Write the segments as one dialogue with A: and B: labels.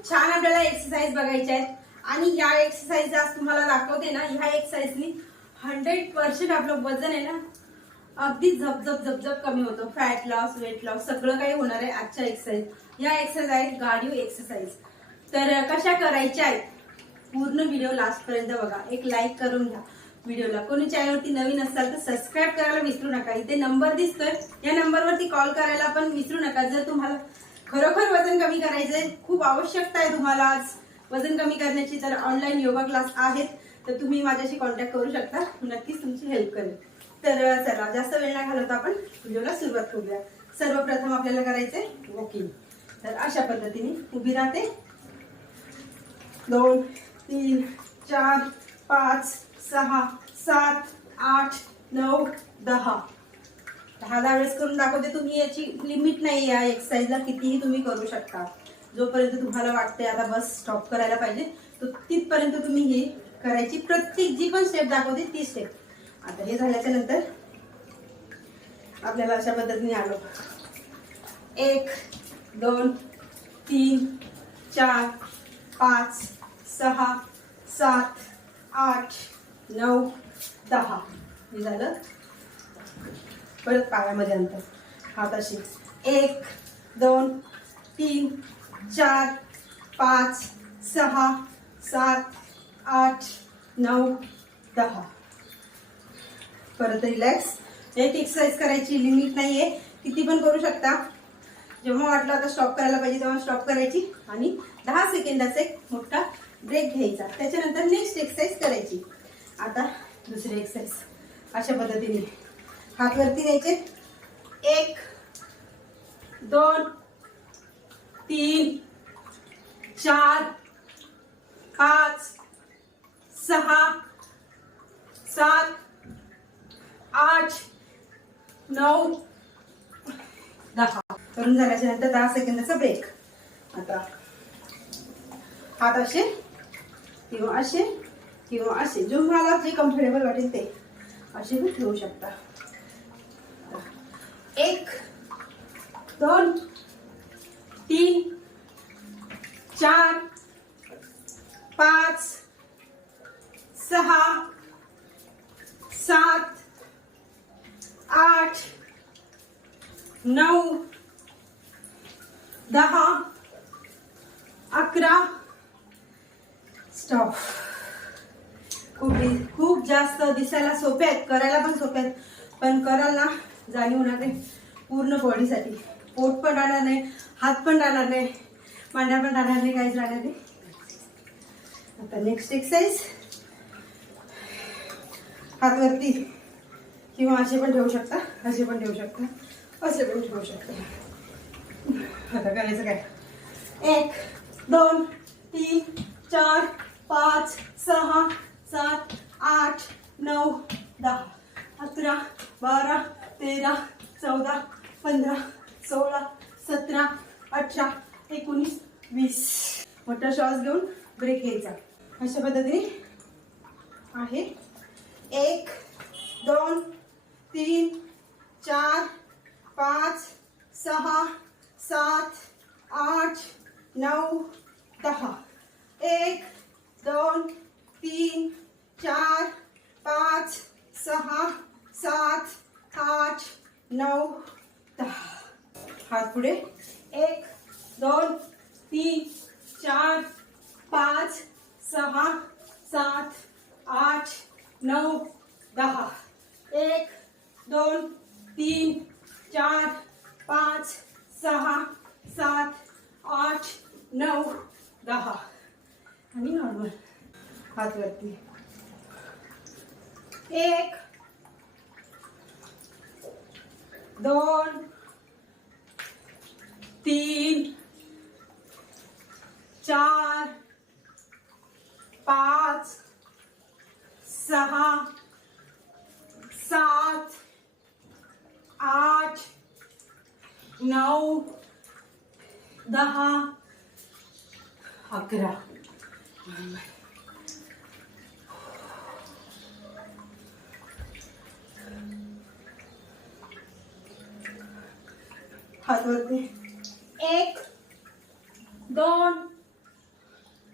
A: खूप छान आपल्याला एक्सरसाइज बघायच्या आहेत. आणि ह्या एक्सरसाइज आज तुम्हाला दाखवते ना ह्या एक्सरसाइजनी हंड्रेड पर्सेंट आपलं वजन आहे ना अगदी झपझप झपझप कमी होतो. फॅट लॉस वेट लॉस सगळं काही होणार आहे आजच्या एक्सरसाइज या एक्सरसाइज आहेत गाडीव एक्सरसाइज तर कशा करायच्या आहेत? पूर्ण व्हिडिओ लास्ट पर्यंत बघा. एक लाईक करून घ्या व्हिडिओला कोणी चॅनलवरती नवीन असाल तर सबस्क्राईब करायला विसरू नका. इथे नंबर दिसतोय. या नंबरवरती कॉल करायला पण विसरू नका. जर तुम्हाला खरोखर वजन कमी करायचंय. खूप आवश्यकता आहे तुम्हाला आज. वजन कमी करण्याची तर ऑनलाईन योगा क्लास आहेत. तर तुम्ही माझ्याशी कॉन्टॅक्ट करू शकता. नक्कीच तुमची हेल्प करेल. तर चला जास्त वेळ नाही घालवता आपण. व्हिडिओला सुरुवात करूया. सर्वप्रथम आपल्याला करायचंय वॉकिंग तर अशा पद्धतीने उभी राहते. दोन तीन चार पाच सहा सात आठ नऊ दहा. दहा दहा वेळेस करून दाखवते तुम्ही याची लिमिट नाही या एक्सरसाइजला कितीही तुम्ही करू शकता. जोपर्यंत तुम्हाला वाटते आता बस स्टॉप करायला पाहिजे तर तिथपर्यंत तुम्ही ही करायची प्रत्येक जी पण स्टेप दाखवते ती स्टेप आता हे झाल्याच्यानंतर आपल्याला अशा पद्धतीने आलो. एक दोन तीन चार पाच सहा सात आठ नऊ दहा. हे झालं. परत पायामध्ये अंतर. हात असे एक दोन तीन चार पाच सहा सात आठ नऊ दहा. परत रिलॅक्स एक एक्सरसाइज करायची लिमिट नाही आहे किती पण करू शकता. जेव्हा वाटलं आता स्टॉप करायला पाहिजे तेव्हा स्टॉप करायची. आणि दहा सेकंदाचा एक मोठा ब्रेक घ्यायचा. त्याच्यानंतर नेक्स्ट एक्सरसाइज करायची. आता दुसरी एक्सरसाइज अशा पद्धतीने. हात वरती द्यायचे एक दोन तीन चार पाच सहा सात आठ नऊ. दहा. करून झाल्याच्यानंतर दहा सेकंदाचा ब्रेक आता हात असे किंवा असे किंवा असे. जो मला जे कम्फर्टेबल वाटेल ते. असे मी ठेवू शकता. एक दोन तीन चार पाच सहा सात आठ नऊ दहा अकरा. स्टॉप खूप खूप जास्त दिसायला सोपे आहेत. करायला पण सोपे आहेत. पण कराल ना? जाणीव होणार नाही. पूर्ण बॉडीसाठी पोट पण राहणार नाही हात पण राहणार नाही मांड्या पण राहणार नाही काहीच राहणार नाही. आता नेक्स्ट एक्सरसाइज हातवरती किंवा असे पण ठेवू शकता असे पण ठेवू शकता असे पण ठेवू शकता. आता करायचं काय? एक दोन तीन चार पाच सहा सात आठ नऊ दहा अकरा बारा तेरा चौदा पंधरा सोळा सतरा अठरा एकोणीस वीस. मोठा श्वास घेऊन ब्रेक घ्यायचा. अशा पद्धतीने आहे. एक दोन तीन चार पाच सहा सात आठ नऊ दहा. एक पाच, सहा, सात, आठ नऊ दहा। एक दोन तीन, चार, पाच, सहा, सात, आठ नऊ दहा। नॉर्मल. हात वरती. एक, दोन, तीन, चार पाच सहा सात आठ नऊ दहा अकरा। एक दोन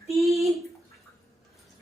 A: तीन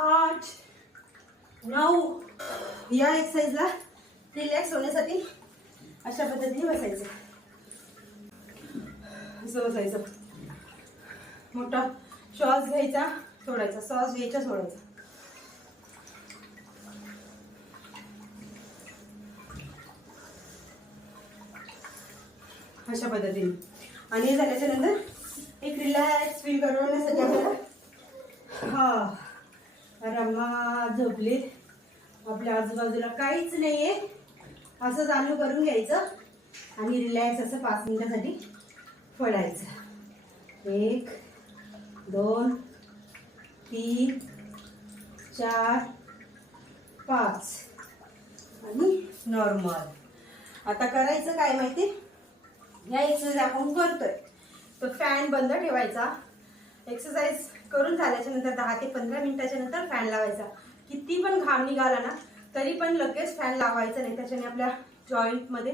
A: आठ नऊ या एक्सरसाइजला रिलॅक्स होण्यासाठी अशा पद्धतीने बसायचं. असं बसायचं. मोठा श्वास घ्यायचा सोडायचा. श्वास घ्यायचा सोडायचा. अशा पद्धतीने. आणि हे झाल्याच्यानंतर एक रिलॅक्स फील करवण्यासाठी आपल्याला हा रमा झोपलीत आपल्या आजूबाजूला काहीच नाहीये. असं चालू करून घ्यायचं आणि रिलॅक्स असं पाच मिनिटासाठी पडायचं. एक दोन तीन चार पाच. आणि नॉर्मल. आता करायचं काय माहिती? या एक्सरसाइज आपण करतोय. तो फॅन बंद ठेवायचा. एक्सरसाइज करून झाल्याच्यानंतर दहा ते पंधरा मिनिटाच्या नंतर फॅन लावायचा. किती पण घाम निघाला ना तरी पण लगेच फॅन लावायचा नाही. त्याच्याने आपल्या जॉईंटमध्ये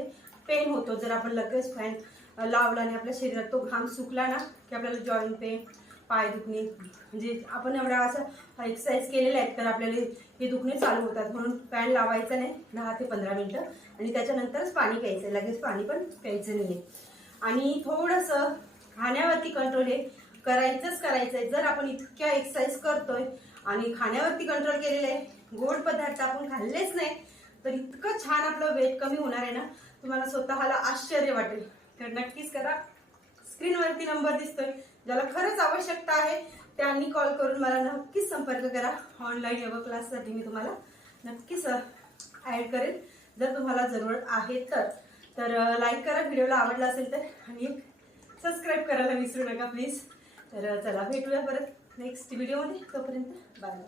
A: पेन होतो. जर आपण लगेच फॅन लावला आणि आपल्या शरीरात तो घाम सुकला ना की आपल्याला जॉईंट पेन पाय दुखणे म्हणजे आपण एवढा असं एक्सरसाइज केलेल्या आहेत तर आपल्याला हे दुखणे चालू होतात. म्हणून फॅन लावायचा नाही दहा ते पंधरा मिनटं. आणि त्याच्यानंतरच पाणी प्यायचं लगेच पाणी पण प्यायचं नाही आणि थोडंसं खाण्यावरती कंट्रोल आहे. करायचंच करायचं आहे जर आपण इतक्या एक्सरसाइज करतोय आणि खाण्यावरती कंट्रोल केलेलं आहे गोड पदार्थ आपण खाल्लेच नाही तर इतकं छान आपलं वेट कमी होणार आहे ना तुम्हाला स्वतःला आश्चर्य वाटेल. तर नक्कीच करा. स्क्रीनवरती नंबर दिसतोय. ज्याला खरंच आवश्यकता आहे त्यांनी कॉल करून मला नक्कीच संपर्क करा. ऑनलाईन योगा क्लाससाठी मी तुम्हाला नक्कीच ॲड करेल. जर तुम्हाला जरूरत आहे तर. तर लाईक करा. व्हिडिओला आवडला असेल तर. आणि एक सबस्क्राईब करायला विसरू नका प्लीज तर चला भेटूया परत नेक्स्ट व्हिडिओमध्ये तोपर्यंत बाय.